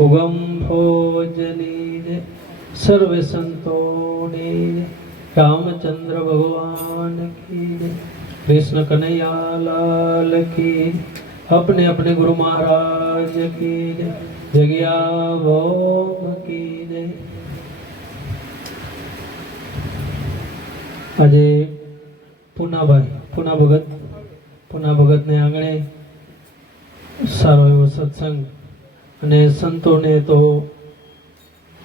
ઉગમ ભોજની જય, સર્વે સંતોની જય, રામચંદ્ર ભગવાન की जय, कृष्ण कन्हैया लाल की, अपने अपने गुरु महाराज की जय, जगिया भौम की जय। આજે પૂના ભગત ને આંગણે સારો એવો સત્સંગ, અને સંતોને તો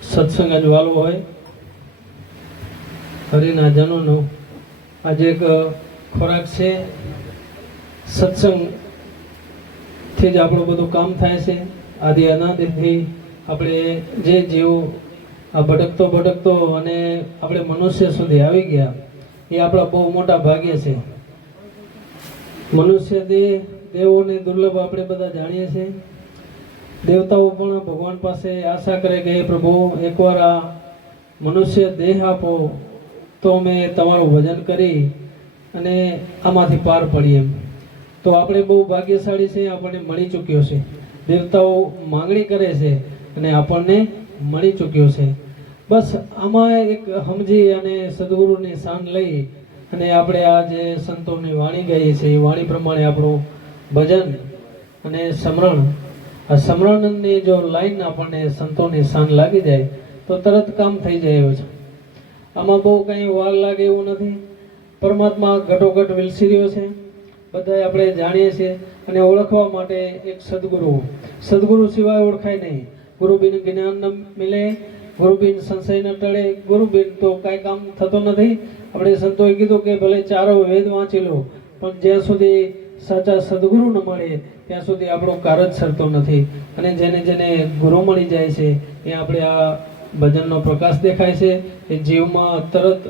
સત્સંગ જ વાલો હોય. હરિના જનોનો આજે એક ખોરાક છે. સત્સંગથી જ આપણું બધું કામ થાય છે. આદિ અનાદિથી આપણે જે જીવ આ ભટકતો અને આપણે મનુષ્ય સુધી આવી ગયા, એ આપણા બહુ મોટા ભાગ્ય છે. મનુષ્ય દેવોને દુર્લભ આપણે બધા જાણીએ છીએ. દેવતાઓ પણ ભગવાન પાસે આશા કરે કે હે પ્રભુ, એકવાર આ મનુષ્ય દેહ આપો તો અમે તમારું ભજન કરી અને આમાંથી પાર પડીએ. તો આપણે બહુ ભાગ્યશાળી છે, આપણને મળી ચૂક્યો છે. દેવતાઓ માંગણી કરે છે અને આપણને મળી ચૂક્યો છે. બસ આમાં એક સમજી અને સદગુરુની શાન લઈ અને આપણે આ જે સંતોની વાણી ગઈ છે એ વાણી પ્રમાણે આપણું ભજન અને સમરણ, આ સમરણની જો લાઈન આપણને સંતોની શાન લાગી જાય તો તરત કામ થઈ જાય એવું છે. આમાં બહુ કંઈ વાર લાગે એવું નથી. પરમાત્મા ઘટોઘટ વિલસી રહ્યો છે, બધા આપણે જાણીએ છીએ. અને ઓળખવા માટે એક સદગુરુ સિવાય ઓળખાય નહીં. ગુરુબિન જ્ઞાન ન મિલે, ગુરુબિન સંશય ન ટળે, ગુરુબિન તો કાંઈ કામ થતો નથી. આપણે સંતોએ કીધું કે ભલે ચારો વેદ વાંચી લો, પણ જ્યાં સુધી સાચા સદગુરુ ન મળે ત્યાં સુધી આપણો કાર જ સરતો નથી. અને જેને ગુરુ મળી જાય છે એ આપણે આ ભજનનો પ્રકાશ દેખાય છે. એ જીવમાં તરત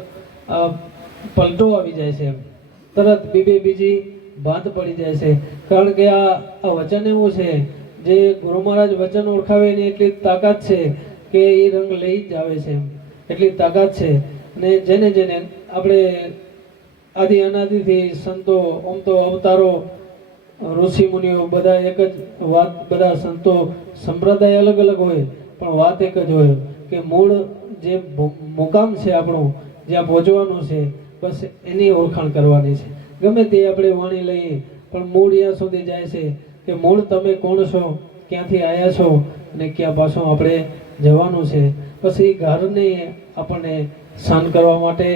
પલટો આવી જાય છે, તરત બીજી ભાત પડી જાય છે. કારણ કે આ વચન એવું છે, જે ગુરુ મહારાજ વચન ઓળખાવે એની એટલી તાકાત છે કે એ રંગ લઈ જ આવે છે, એટલી તાકાત છે. અને જેને આપણે આદિ અનાદિથી સંતો, આમ તો અવતારો, ઋષિ મુનિઓ બધા એક જ વાત, બધા સંતો સંપ્રદાય અલગ અલગ હોય પણ વાત એક જ હોય કે મૂળ જે મુકામ છે આપણું, જ્યાં પહોંચવાનું છે, બસ એની ઓળખાણ કરવાની છે. ગમે તે આપણે વાણી લઈએ પણ મૂળ ત્યાં સુધી જાય છે કે મૂળ તમે કોણ છો, ક્યાંથી આવ્યા છો અને ક્યાં પાછું આપણે જવાનું છે. પછી ઘરને આપણને શાન કરવા માટે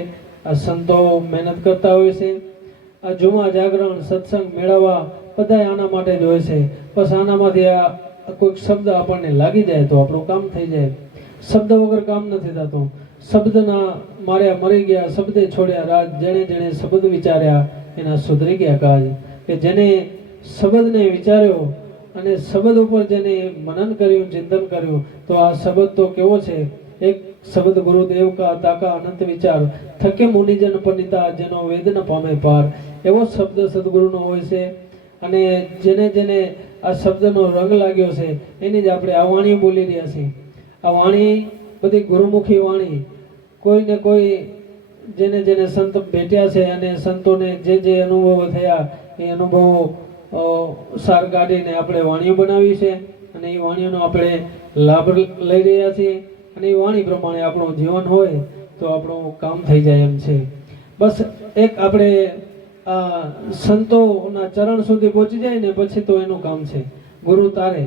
આ સંતો મહેનત કરતા હોય છે. આ જુમા જાગરણ, સત્સંગ, મેળાવા બધા આના માટે જ હોય છે. બસ આનામાંથી આ કોઈક શબ્દ આપણને લાગી જાય તો આપણું કામ થઈ જાય. શબ્દ વગર કામ નથી થતું. શબ્દના માર્યા મરી ગયા, શબ્દે છોડ્યા રાજ, જેણે શબ્દ વિચાર્યા એના સુધરી ગયા કાજ. કે જેને શબ્દને વિચાર્યો અને શબ્દ ઉપર જેને મનન કર્યું, ચિંતન કર્યું, તો આ શબ્દ તો કેવો છે. એક શબ્દ ગુરુદેવ કા તાકા અનંત વિચાર, થકે મુનિજન પંડિતા, જેનો વેદ ન પામે પાર. એવો શબ્દ સદગુરુનો હોય છે. અને જેને આ શબ્દનો રંગ લાગ્યો છે એની જ આપણે આ વાણી બોલી રહ્યા છીએ. આ વાણી બધી ગુરુમુખી વાણી. કોઈને કોઈ જેને સંત ભેટ્યા છે અને સંતોને જે અનુભવો થયા એ અનુભવો સાર કાઢીને આપણે વાણીઓ બનાવી છે. અને એ વાણીઓનો આપણે લાભ લઈ રહ્યા છીએ. અને એ વાણી પ્રમાણે આપણું જીવન હોય તો આપણું કામ થઈ જાય એમ છે. બસ એક આપણે આ સંતોના ચરણ સુધી પહોંચી જાય ને પછી તો એનું કામ છે. ગુરુ તારે,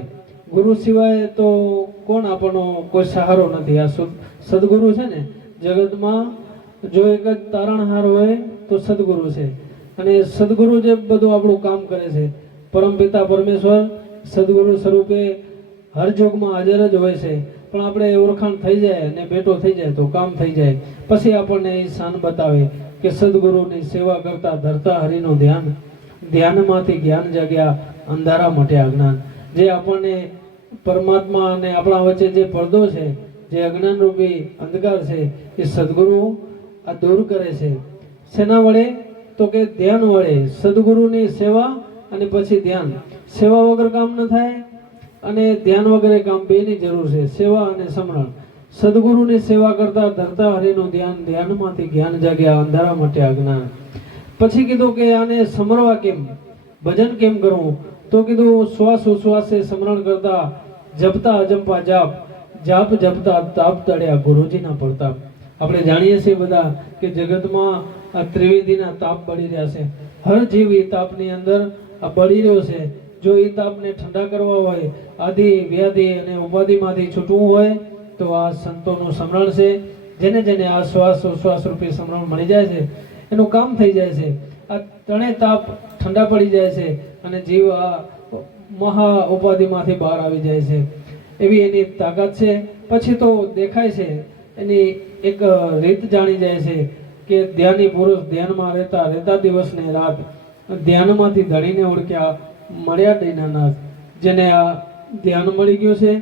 ગુરુ સિવાય તો કોણ આપણનો કોઈ સહારો નથી. આ સદગુરુ છે ને, જગતમાં જો એક જ તારણહાર હોય તો સદગુરુ છે. અને સદગુરુ જે બધું આપણું કામ કરે છે. પરમપિતા પરમેશ્વર સદગુરુ સ્વરૂપે હર જોગમાં હાજર જ હોય છે. પણ આપણે ઓળખાણ થઈ જાય અને ભેટો થઈ જાય તો કામ થઈ જાય. પછી આપણને એ શાન બતાવે કે સદગુરુની સેવા કરતા ધરતા હરિનું ધ્યાન, ધ્યાનમાંથી જ્ઞાન જાગ્યા, અંધારા મટ્યા અજ્ઞાન. જે આપણને પરમાત્મા અને આપણા વચ્ચે જે પડદો છે, જે અજ્ઞાન રૂપી અંધકાર છે, એ સદગુરુ આ દૂર કરે છે. શેના વડે? તો કે ધ્યાન વડે. સદગુરુની સેવા અને પછી ધ્યાન. સેવા વગર કામ ન થાય અને ધ્યાન વગર કામ, બેની જરૂર છે, સેવા અને સમરણ. સદગુરુની સેવા કરતા ધરતા હરિનું ધ્યાન, ધ્યાનમાંથી જ્ઞાન જાગ્યા, અંધારા મટ્યા અજ્ઞાન. પછી કીધું કે આને સમરવા કેમ, ભજન કેમ કરવું? તો કીધું શ્વાસ ઉશ્વાસે સ્મરણ કરતા જપતા અજંપા જાપ, જાપ જપતા તાપ તળ્યા ગુરુજીના પ્રતાપ. આપણે જાણીએ છીએ બધા કે જગતમાં આ ત્રિવેદીના તાપ બળી રહ્યા છે. હર જીવ એ તાપની અંદર આ બળી રહ્યો છે. જો એ તાપને ઠંડા કરવા હોય, આદિ વ્યાધિ અને ઉપાધિમાંથી છૂટવું હોય તો આ સંતોનું સમરણ છે. જેને જેને આ શ્વાસ ઉશ્વાસ રૂપી સમરણ મળી જાય છે એનું કામ થઈ જાય છે. આ ત્રણેય તાપ ઠંડા પડી જાય છે અને જીવ આ મહા ઉપાધિમાંથી બહાર આવી જાય છે. એવી એની તાકાત છે. પછી તો દેખાય છે એની એક રીત જાણી જાય છે કે ધ્યાની પુરુષ ધ્યાનમાં રહેતા રહેતા દિવસ ને રાત ધ્યાનમાંથી ધણીને ઓળખ્યા મળ્યા દૈનાનાથ. જેને આ ધ્યાન મળી ગયું છે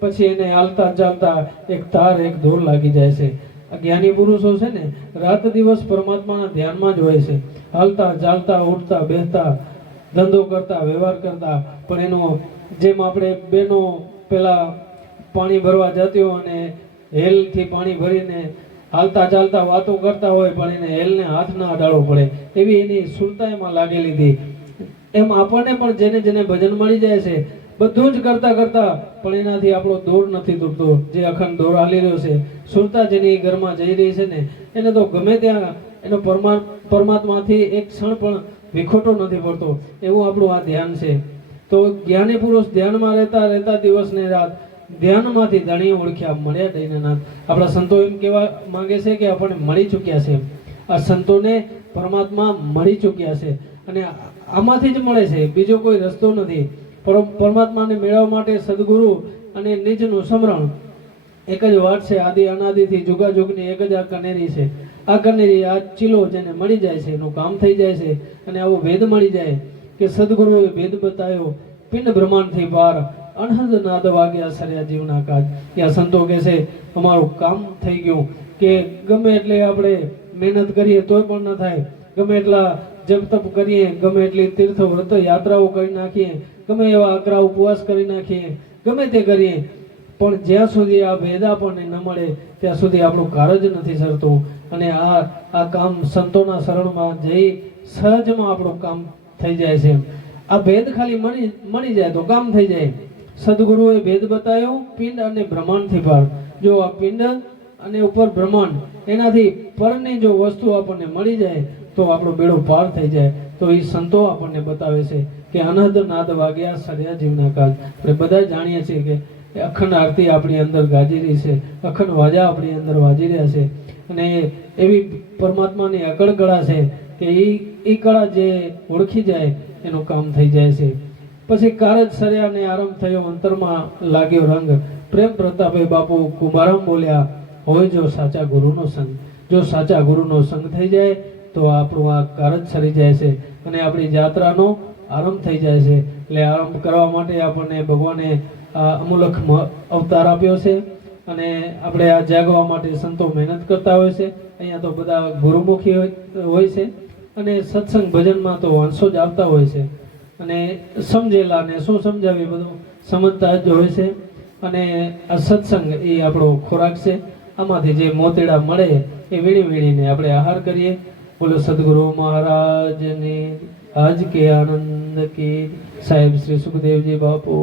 પછી એને હાલતા ચાલતા એક તાર એક દોર લાગી જાય છે. આ જ્ઞાની પુરુષો છે ને રાત દિવસ પરમાત્માના ધ્યાનમાં જ હોય છે. હાલતા ચાલતા ઉઠતા બેસતા ધંધો કરતા વ્યવહાર કરતા. પણ એનો જેમ આપણે બેનો પેલા પાણી ભરવા જતી હોય અને હેલથી પાણી ભરીને હાલતા ચાલતા વાતો કરતા હોય પણ એને હેલને હાથ ના અડાડવો પડે એવી એની સુરતા એમાં લાગેલી હતી. એમ આપણને પણ જેને જેને ભજન મળી જાય છે બધું જ કરતા કરતા પણ એનાથી આપણો દોર નથી તૂટતો. જે અખંડ દોર હાલી રહ્યો છે, સુરતા જેની ઘરમાં જઈ રહી છે ને એને તો ગમે ત્યાં એનો પરમાત્માથી એક ક્ષણ પણ વિખોટો નથી પડતો. એવું આપણું આ ધ્યાન છે. તો જ્ઞાની પુરુષ ધ્યાનમાં રહેતા રહેતા દિવસ ને રાત ધ્યાનમાંથી ધણી ઓળખ્યા મળ્યા દૈનાનાથ. આપણા સંતો એમ કહેવા માંગે છે કે આપણને મળી ચૂક્યા છે. આ સંતોને પરમાત્મા મળી ચૂક્યા છે અને આમાંથી જ મળે છે, બીજો કોઈ રસ્તો નથી. પરમાત્માને મેળવવા માટે સદગુરુ અને નિજનું સમરણ એક જ વાત છે. આદિ અનાદિથી જુગાજુગની એક જ આ કનેરી છે. આ કનેરી આ ચીલો જેને મળી જાય છે એનું કામ થઈ જાય છે. અને આવો ભેદ મળી જાય કે સદગુરુએ ભેદ બતાવ્યો પિંડ બ્રહ્માંડથી પાર અનહદ નાદ વાગ્યા સર્યા જીવના કાજ. ત્યાં સંતો કહે છે અમારું કામ થઈ ગયું કે ગમે એટલે આપણે મહેનત કરીએ તોય પણ ન થાય, ગમે એટલા જપ તપ કરીએ, ગમે એટલી તીર્થ વ્રત યાત્રાઓ કરી નાખીએ, ગમે એવા અકરા ઉપવાસ કરી નાખીએ, ગમે તે કરીએ પણ જ્યાં સુધી આ ભેદ આપણને ન મળે ત્યાં સુધી આપણું કાર્ય જ નથી સરતું. અને આ કામ સંતોના શરણમાં જઈ સહજમાં આપણું કામ થઈ જાય છે. આ ભેદ ખાલી મળી જાય તો કામ થઈ જાય. સદગુરુએ ભેદ બતાવ્યો પિંડ અને બ્રહ્માંડથી પાર. જો આ પિંડ અને ઉપર બ્રહ્માંડ એનાથી પરની જો વસ્તુ આપણને મળી જાય તો આપણો બેડો પાર થઈ જાય. તો એ સંતો આપણને બતાવે છે કે અનહદ નાદ વાગ્યા સર્યા જીવના કાજ. આપણે બધા જાણીએ છીએ કે અખંડ આરતી આપણી અંદર ગાજી રહી છે, અખંડ વાજા આપણી અંદર વાજી રહ્યા છે. અને એવી પરમાત્માની અકળ કળા છે કે એ કળા જે ઓળખી જાય એનું કામ થઈ જાય છે. પછી કારજ સર્યાને આરંભ થયો અંતરમાં લાગ્યો રંગ. પ્રેમ પ્રતાપે બાપુ કુંભારામ બોલ્યા હોય જો સાચા ગુરુનો સંગ. જો સાચા ગુરુનો સંગ થઈ જાય તો આપણું આ કારજ સરી જાય છે અને આપણી યાત્રાનો આરંભ થઈ જાય છે. એટલે આરંભ કરવા માટે આપણને ભગવાને આ અમૂલક અવતાર આપ્યો છે અને આપણે આ જાગવા માટે સંતો મહેનત કરતા હોય છે. અહીંયા તો બધા ગુરુમુખી હોય છે અને સત્સંગ ભજનમાં તો વંશો જ આવતા હોય છે અને સમજેલા ને શું સમજાવી બધું સમજતા જ હોય છે. અને આ સત્સંગ એ આપણો ખોરાક છે. આમાંથી જે મોતીડા મળે એ વીણી વીણીને આપણે આહાર કરીએ. બોલો સદગુરુ મહારાજની આજ કે આનંદ કી. સાહેબ શ્રી સુખદેવજી બાપુ